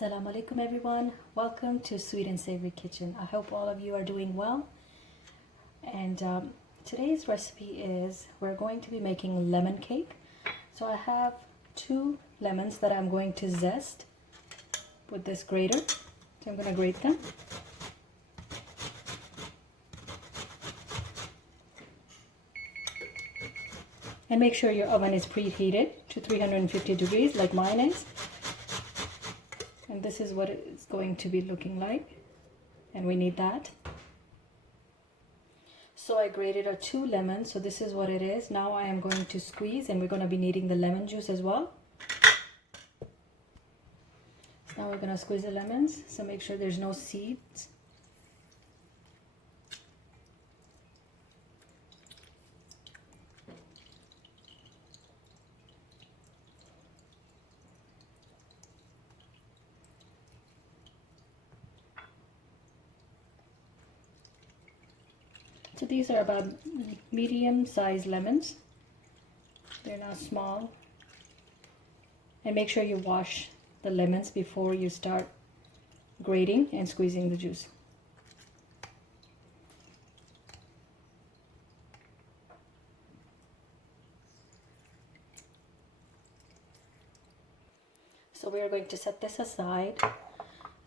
Assalamu alaikum everyone. Welcome to Sweet and Savory Kitchen. I hope all of you are doing well. And today's recipe is we're going to be making lemon cake. So I have 2 lemons that I'm going to zest with this grater. So I'm going to grate them. And make sure your oven is preheated to 350 degrees like mine is. And this is what it's going to be looking like, and we need that. So I grated 2 lemons, so this is what it is. Now I am going to squeeze, and we're going to be needing the lemon juice as well. So now we're going to squeeze the lemons, so make sure there's no seeds. So these are about medium-sized lemons. They're not small. And make sure you wash the lemons before you start grating and squeezing the juice. So we are going to set this aside.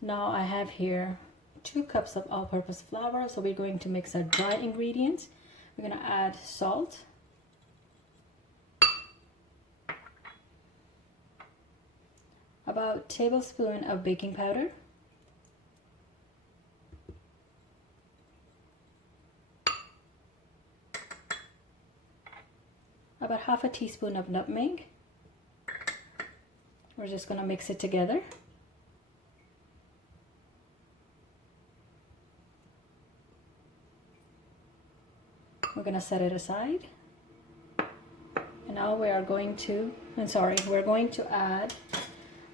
Now I have here 2 cups of all-purpose flour, so we're going to mix our dry ingredients. We're going to add salt, about a tablespoon of baking powder, about half a teaspoon of nutmeg. We're just going to mix it together. We're going to set it aside. And now we are going to, we're going to add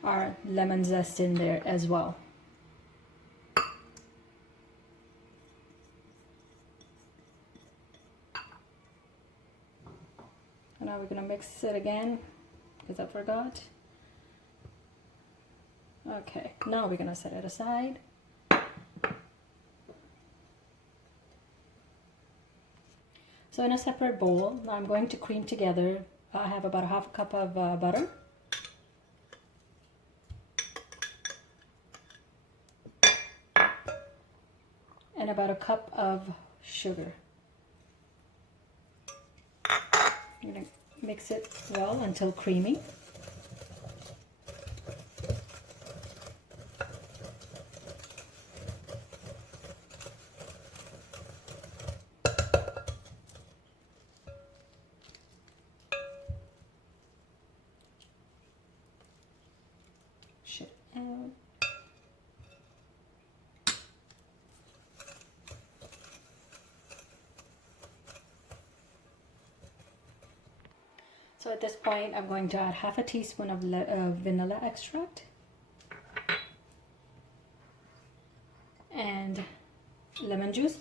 our lemon zest in there as well. And now we're going to mix it again because I forgot. Okay, now we're going to set it aside. So in a separate bowl, now I'm going to cream together. I have about half a cup of butter. And about a cup of sugar. I'm going to mix it well until creamy. Out. So at this point I'm going to add half a teaspoon of vanilla extract and lemon juice.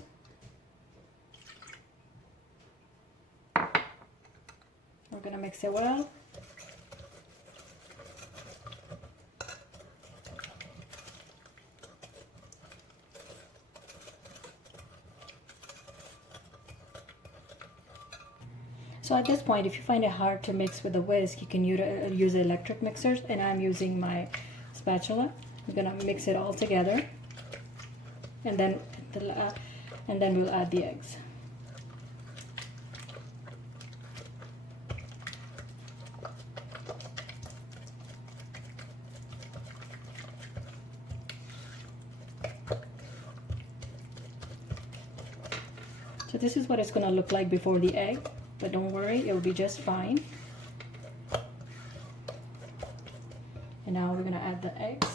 We're going to mix it well. So at this point, if you find it hard to mix with a whisk, you can use electric mixers, and I'm using my spatula. I'm gonna mix it all together, and then we'll add the eggs. So this is what it's gonna look like before the egg. But don't worry, it will be just fine. And now we're going to add the eggs.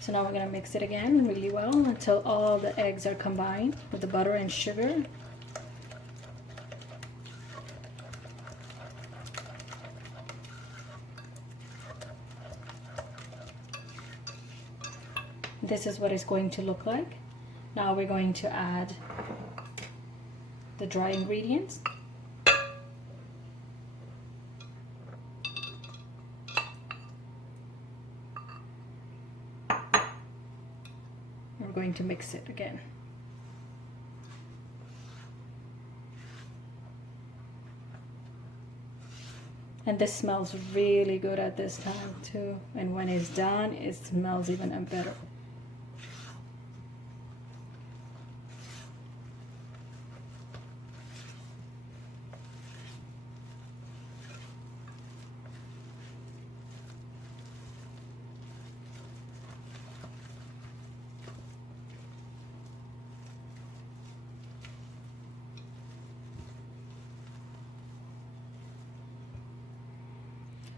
So now we're going to mix it again really well until all the eggs are combined with the butter and sugar. This is what it's going to look like. Now we're going to add the dry ingredients. We're going to mix it again. And this smells really good at this time too. And when it's done, it smells even better.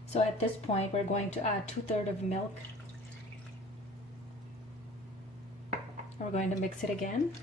So at this point, we're going to add 2/3 of milk. We're going to mix it again.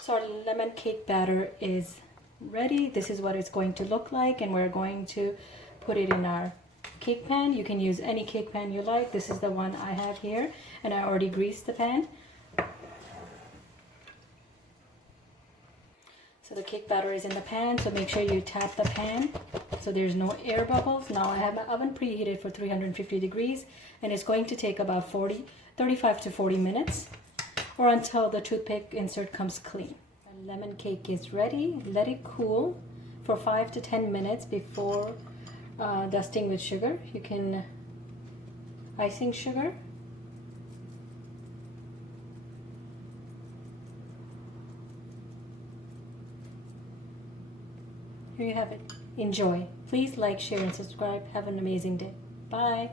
So our lemon cake batter is ready. This is what it's going to look like, and we're going to put it in our cake pan. You can use any cake pan you like. This is the one I have here, and I already greased the pan. So the cake batter is in the pan, so make sure you tap the pan so there's no air bubbles. Now I have my oven preheated for 350 degrees, and it's going to take about 35 to 40 minutes, or until the toothpick insert comes clean. The lemon cake is ready. Let it cool for 5 to 10 minutes before dusting with sugar. You can icing sugar. Here you have it. Enjoy. Please like, share, and subscribe. Have an amazing day. Bye.